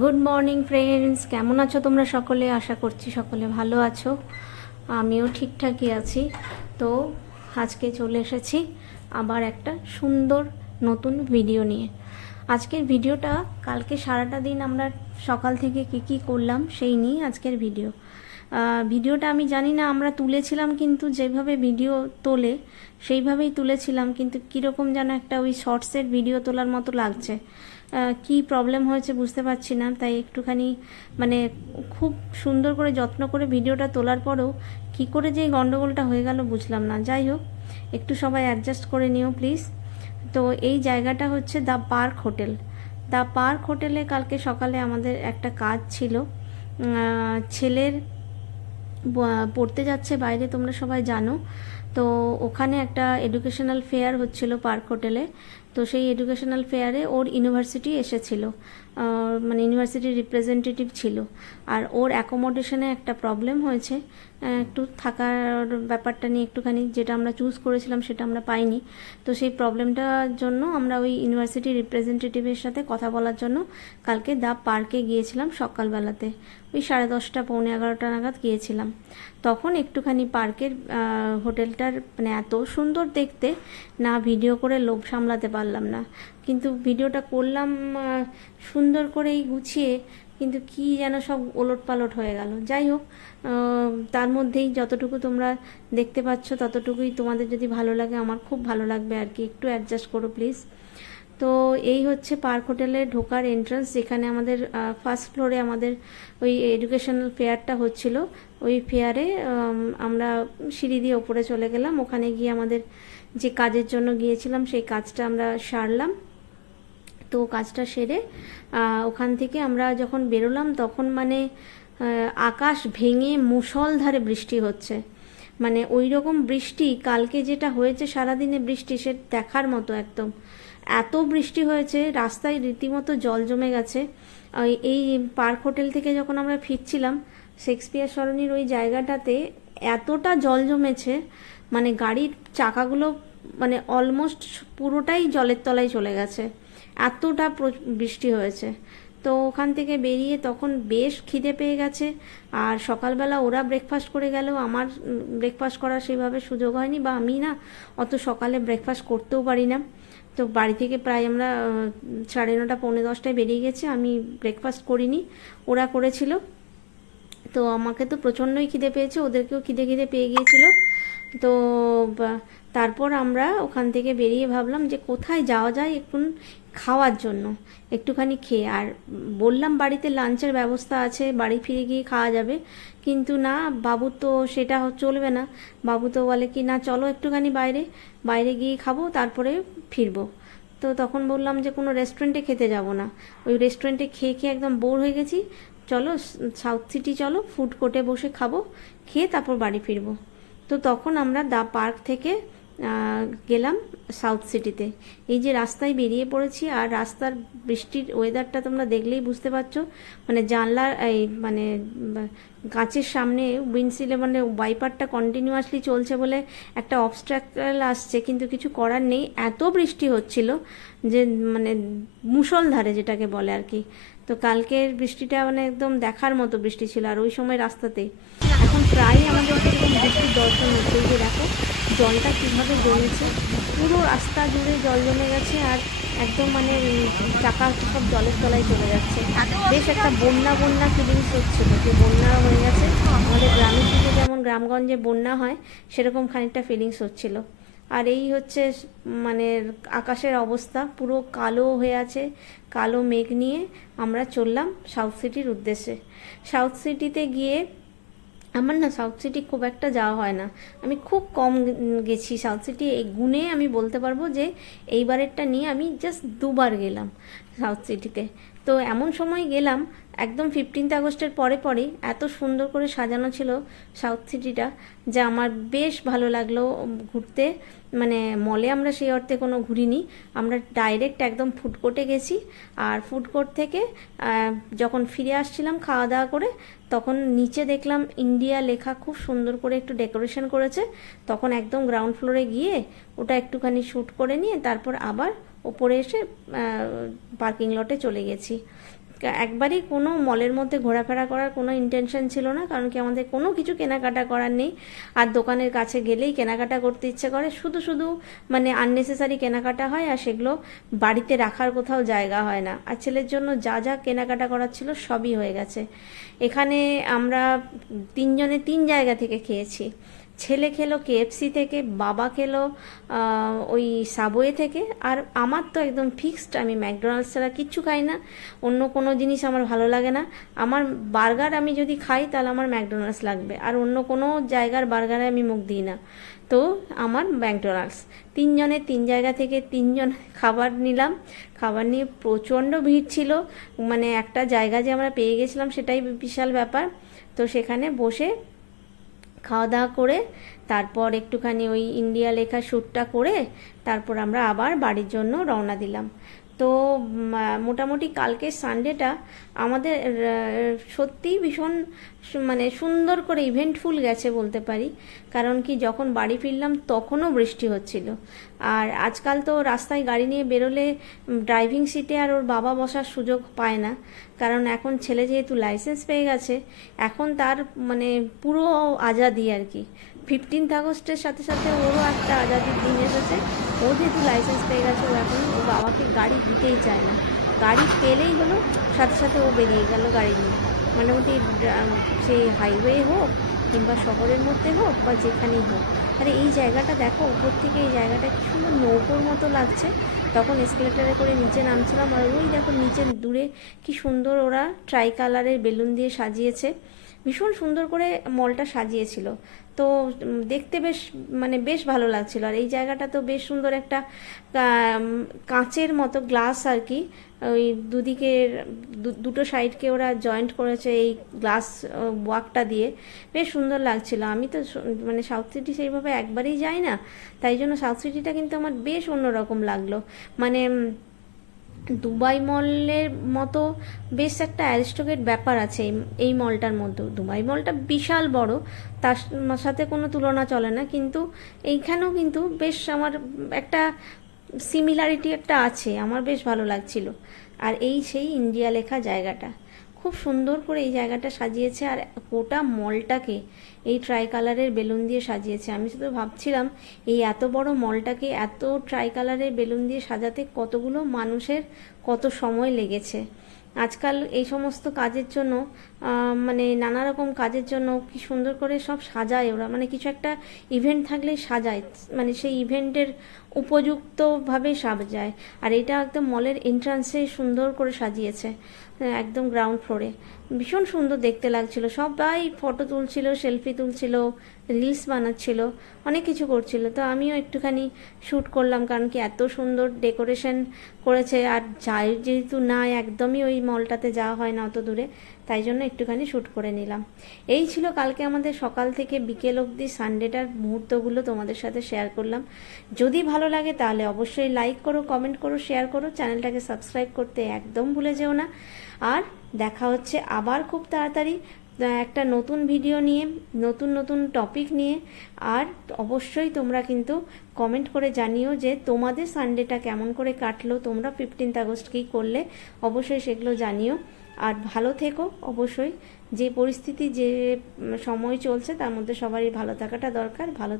Good morning friends, কেমন আছো তোমরা সকলে? আশা করছি সকলে ভালো আছো। আমিও ঠিকঠাকই আছি। তো আজকে চলে এসেছি আবার একটা সুন্দর নতুন ভিডিও নিয়ে। আজকের ভিডিওটা কালকে সারাটা দিন আমরা সকাল থেকে কী করলাম সেই নিয়ে আজকের ভিডিও। ভিডিওটা আমি জানি না আমরা তুলেছিলাম, কিন্তু যেভাবে ভিডিও তোলে সেইভাবেই তুলেছিলাম, কিন্তু কীরকম যেন একটা ওই শর্টসের ভিডিও তোলার মতো লাগছে। কি প্রবলেম হয়েছে বুঝতে পারছি না, তাই একটুখানি মানে খুব সুন্দর করে যত্ন করে ভিডিওটা তোলার পরেও কি করে যে গন্ডগোলটা হয়ে গেল বুঝলাম না। যাই হোক, একটু সবাই অ্যাডজাস্ট করে নিও প্লিজ। তো এই জায়গাটা হচ্ছে the park hotel. The park হোটেলে কালকে সকালে আমাদের একটা কাজ ছিল। ছেলের পড়তে যাচ্ছে বাইরে, তোমরা সবাই জানো। তো ওখানে একটা এডুকেশনাল ফেয়ার হচ্ছিল পার্ক হোটেলে। তো সেই এডুকেশনাল ফেয়ারে ওর ইউনিভার্সিটি এসেছিল, মানে ইউনিভার্সিটির রিপ্রেজেন্টেটিভ ছিল। আর ওর অ্যাকোমোডেশনে একটা প্রবলেম হয়েছে, একটু থাকার ব্যাপারটা নিয়ে একটুখানি, যেটা আমরা চুজ করেছিলাম সেটা আমরা পাইনি। তো সেই প্রবলেমটার জন্য আমরা ওই ইউনিভার্সিটির রিপ্রেজেন্টেটিভের সাথে কথা বলার জন্য কালকে দ্য পার্কে গিয়েছিলাম সকালবেলাতে। ওই 10:30 পৌনে 11টা নাগাদ গিয়েছিলাম। তখন একটুখানি পার্কের হোটেলটার মানে এত সুন্দর দেখতে, না ভিডিও করে লোভ সামলাতে পারলাম না। কিন্তু ভিডিওটা করলাম সুন্দর করেই গুছিয়ে, কিন্তু কি যেন সব ওলটপালট হয়ে গেল। যাই হোক, তার মধ্যেই যতটুকু তোমরা দেখতে পাচ্ছ ততটুকুই তোমাদের যদি ভালো লাগে আমার খুব ভালো লাগবে আর কি। একটু অ্যাডজাস্ট করো প্লিজ। তো এই হচ্ছে পার্ক হোটেলে ঢোকার এন্ট্রান্স, যেখানে আমাদের ফার্স্ট ফ্লোরে আমাদের ওই এডুকেশনাল ফেয়ারটা হচ্ছিল। ওই ফেয়ারে আমরা সিঁড়ি দিয়ে ওপরে চলে গেলাম। ওখানে গিয়ে আমাদের যে কাজের জন্য গিয়েছিলাম সেই কাজটা আমরা সারলাম। তো কাজটা সেরে ওখান থেকে আমরা যখন বেরোলাম তখন মানে আকাশ ভেঙে মুষলধারে বৃষ্টি হচ্ছে। মানে ওই রকম বৃষ্টি কালকে যেটা হয়েছে সারাদিনে বৃষ্টি, সে দেখার মতো একদম। এত বৃষ্টি হয়েছে, রাস্তায় রীতিমতো জল জমে গেছে। এই পার্ক হোটেল থেকে যখন আমরা ফিরছিলাম শেক্সপিয়ার সরণির ওই জায়গাটাতে এতটা জল জমেছে, মানে গাড়ির চাকাগুলো মানে অলমোস্ট পুরোটাই জলের তলায় চলে গেছে, এতটা বৃষ্টি হয়েছে। তো ওখান থেকে বেরিয়ে তখন বেশ খিদে পেয়ে গেছে। আর সকালবেলা ওরা ব্রেকফাস্ট করে গেল, আমার ব্রেকফাস্ট করার সেইভাবে সুযোগ হয়নি, বা আমি না অত সকালে ব্রেকফাস্ট করতেও পারি না। তো বাড়ি থেকে প্রায় আমরা 9:30 পৌনে 10টায় বেরিয়ে গেছি, আমি ব্রেকফাস্ট করিনি, ওরা করেছিল। তো আমাকে তো প্রচণ্ডই খিদে পেয়েছে, ওদেরকেও খিদে খিদে পেয়ে গিয়েছিল। তো তারপর আমরা ওখান থেকে বেরিয়ে ভাবলাম যে কোথায় যাওয়া যায় একটু খাওয়ার জন্য, একটুখানি খেয়ে। আর বললাম বাড়িতে লাঞ্চের ব্যবস্থা আছে, বাড়ি ফিরে গিয়ে খাওয়া যাবে, কিন্তু না, বাবু তো সেটা চলবে না। বাবু তো বলে কি না, চলো একটুখানি বাইরে বাইরে গিয়ে খাবো তারপরে ফিরবো। তো তখন বললাম যে কোনো রেস্টুরেন্টে খেতে যাব না, ওই রেস্টুরেন্টে খেয়ে খেয়ে একদম বোর হয়ে গেছি, চলো সাউথ সিটি চলো, ফুড কোর্টে বসে খাবো, খেয়ে তারপর বাড়ি ফিরবো। তো তখন আমরা দ্য পার্ক থেকে গেলাম সাউথ সিটিতে। এই যে রাস্তায় বেরিয়ে পড়েছি, আর রাস্তার বৃষ্টির ওয়েদারটা তোমরা দেখলেই বুঝতে পারছো। মানে জানলার এই মানে কাঁচের সামনে উইন্ডশিল্ডে মানে ওয়াইপারটা কন্টিনিউয়াসলি চলছে বলে একটা অবস্ট্রাকল আসছে, কিন্তু কিছু করার নেই, এত বৃষ্টি হচ্ছিল যে মানে মুষলধারে যেটাকে বলে আর কি। তো কালকের বৃষ্টিটা মানে একদম দেখার মতো বৃষ্টি ছিল, আর ওই সময় রাস্তাতে এখন প্রায় আমাদের এরকম বৃষ্টির দর্শন হচ্ছে। এই যে দেখো জলটা কীভাবে জমেছে, পুরো রাস্তা জুড়ে জল জমে গেছে, আর একদম মানে চাকা সব জলের তলায় চলে যাচ্ছে। বেশ একটা বন্যা বন্যা ফিলিংস হচ্ছিল, যে বন্যা হয়ে গেছে আমাদের গ্রামের দিকে, যেমন গ্রামগঞ্জে বন্যা হয় সেরকম খানিকটা ফিলিংস হচ্ছিল। আর এই হচ্ছে মানে আকাশের অবস্থা, পুরো কালো হয়ে আছে, কালো মেঘ নিয়ে আমরা চললাম সাউথ সিটির উদ্দেশ্যে। সাউথ সিটিতে গিয়ে আমার না সাউথ সিটি খুব একটা যাওয়া হয় না, আমি খুব কম গেছি সাউথ সিটি। এই গুণে আমি বলতে পারবো যে এইবারেরটা নিয়ে আমি জাস্ট 2বার গেলাম সাউথ সিটিতে। তো এমন সময় গেলাম একদম 15th আগস্টের পরে পরে, এত সুন্দর করে সাজানো ছিল সাউথ সিটিটা, যা আমার বেশ ভালো লাগলো ঘুরতে। মানে মলে আমরা সেই অর্থে কোনো ঘুরিনি, আমরা ডাইরেক্ট একদম ফুড কোর্টে গেছি। আর ফুড কোর্ট থেকে যখন ফিরে আসছিলাম খাওয়া দাওয়া করে, তখন নিচে দেখলাম ইন্ডিয়া লেখা খুব সুন্দর করে একটু ডেকোরেশন করেছে। তখন একদম গ্রাউন্ড ফ্লোরে গিয়ে ওটা একটুখানি শ্যুট করে নিয়ে তারপর আবার ওপরে এসে পার্কিং লটে চলে গেছি। একবারই কোনো মলের মধ্যে ঘোরাফেরা করার কোনো ইন্টেনশন ছিল না, কারণ কি আমাদের কোনো কিছু কেনাকাটা করার নেই। আর দোকানের কাছে গেলেই কেনাকাটা করতে ইচ্ছে করে, শুধু শুধু মানে আননেসেসারি কেনাকাটা হয়, আর সেগুলো বাড়িতে রাখার কোথাও জায়গা হয় না। আর ছেলের জন্য যা যা কেনাকাটা করার ছিল সবই হয়ে গেছে। এখানে আমরা তিনজনে তিন জায়গা থেকে খেয়েছি। ছেলে খেলো কেএফসি থেকে, বাবা খেলো ওই সাবওয়ে থেকে, আর আমার তো একদম ফিক্সড, আমি ম্যাকডোনাল্ডস ছাড়া কিচ্ছু খাই না, অন্য কোনো জিনিস আমার ভালো লাগে না। আমার বার্গার আমি যদি খাই তাহলে আমার ম্যাকডোনাল্ডস লাগবে, আর অন্য কোনো জায়গার বার্গারে আমি মুখ দিই না। তো আমার ম্যাকডোনাল্ডস। তিনজনে তিন জায়গা থেকে তিনজন খাবার নিলাম। খাবার নিয়ে প্রচণ্ড ভিড় ছিল, মানে একটা জায়গা যে আমরা পেয়ে গেছিলাম সেটাই বিশাল ব্যাপার। তো সেখানে বসে খাওয়া দাওয়া করে তারপর একটুখানি ওই ইন্ডিয়া লেখা শ্যুটটা করে তারপর আমরা আবার বাড়ির জন্য রওনা দিলাম। তো মোটামুটি কালকে সানডেটা আমাদের সত্যিই ভীষণ মানে সুন্দর করে ইভেন্টফুল গেছে বলতে পারি। কারণ কি যখন বাড়ি ফিরলাম তখনও বৃষ্টি হচ্ছিল, আর আজকাল তো রাস্তায় গাড়ি নিয়ে বেরোলে ড্রাইভিং সিটে আর ওর বাবা বসার সুযোগ পায় না, কারণ এখন ছেলে যেহেতু লাইসেন্স পেয়ে গেছে, এখন তার মানে পুরো আজাদি আর কি। 15th আগস্টের সাথে সাথে ওরও একটা আজাদির দিন এসেছে। ও যেহেতু লাইসেন্স পেয়ে গেছে, ও এখন ও বাবাকে গাড়ি দিতেই চায় না। গাড়ি পেলেই হলো সাথে সাথে ও বেরিয়ে গেল গাড়ি নিয়ে, মোটামুটি সেই হাইওয়ে হোক কিংবা শহরের মধ্যে হোক বা যেখানেই হোক। আরে এই জায়গাটা দেখো, উপর থেকে এই জায়গাটা কি সুন্দর নৌকোর মতো লাগছে। তখন এসকেলেটারে করে নিচে নামছিলাম, আর ওই দেখো নিচে দূরে কি সুন্দর ওরা ট্রাই কালারের বেলুন দিয়ে সাজিয়েছে, ভীষণ সুন্দর করে মলটা সাজিয়েছিল। তো দেখতে বেশ মানে বেশ ভালো লাগছিল। আর এই জায়গাটা তো বেশ সুন্দর একটা কাঁচের মতো গ্লাস আর কি, ওই দুদিকের দুটো সাইডকে ওরা জয়েন্ট করেছে এই গ্লাস ওয়ার্কটা দিয়ে, বেশ সুন্দর লাগছিল। আমি তো মানে সাউথ সিটি সেইভাবে একবারেই যাই না, তাই জন্য সাউথ সিটিটা কিন্তু আমার বেশ অন্যরকম লাগলো। মানে দুবাই মলের মতো বেশ একটা অ্যারিস্টোক্রেট ব্যাপার আছে এই মলটার মধ্যে। দুবাই মলটা বিশাল বড়, তার সাথে কোনো তুলনা চলে না, কিন্তু এইখানেও কিন্তু বেশ আমার একটা সিমিলারিটি একটা আছে, আমার বেশ ভালো লাগছিল। আর এই সেই ইন্ডিয়া লেখা জায়গাটা খুব সুন্দর করে এই জায়গাটা সাজিয়েছে, আর গোটা মলটাকে এই ট্রাই কালারের বেলুন দিয়ে সাজিয়েছে। আমি শুধু ভাবছিলাম এই এত বড় মলটাকে এত ট্রাই কালারের বেলুন দিয়ে সাজাতে কতগুলো মানুষের কত সময় লেগেছে। আজকাল এই সমস্ত কাজের জন্য মানে নানা রকম কাজের জন্য কি সুন্দর করে সব সাজায় ওরা, মানে কিছু একটা ইভেন্ট থাকলেই সাজায়, মানে সেই ইভেন্টের উপযুক্তভাবে সাজায়। আর এটা একদম মলের এন্ট্রান্সে সুন্দর করে সাজিয়েছে, একদম গ্রাউন্ড ফ্লোরে। ভীষণ সুন্দর দেখতে লাগছিল, সবাই ফটো তুলছিল, সেলফি তুলছিল, রিলস বানাচ্ছিল, অনেক কিছু করছিল। তো আমিও একটুখানি শ্যুট করলাম, কারণ কি এত সুন্দর ডেকোরেশন করেছে। আর যাই যেহেতু না একদমই ওই মলটাতে যাওয়া হয় না অত দূরে, তাই জন্য একটুখানি শ্যুট করে নিলাম। এই ছিল কালকে আমাদের সকাল থেকে বিকেল অবধি সানডেটার মুহূর্তগুলো তোমাদের সাথে শেয়ার করলাম। যদি ভালো লাগে তাহলে অবশ্যই লাইক করো, কমেন্ট করো, শেয়ার করো, চ্যানেলটাকে সাবস্ক্রাইব করতে একদম ভুলে যেও না। আর দেখা হচ্ছে আবার খুব তাড়াতাড়ি একটা নতুন ভিডিও নিয়ে, নতুন নতুন টপিক নিয়ে। আর অবশ্যই তোমরা কিন্তু কমেন্ট করে জানিও যে তোমাদের সানডেটা কেমন করে কাটলো, তোমরা 15th আগস্ট কী করলে, অবশ্যই সেগুলো জানিও। আর ভালো থেকো অবশ্যই, যে পরিস্থিতি যে সময় চলছে তার মধ্যে সবারই ভালো থাকাটা দরকার। ভালো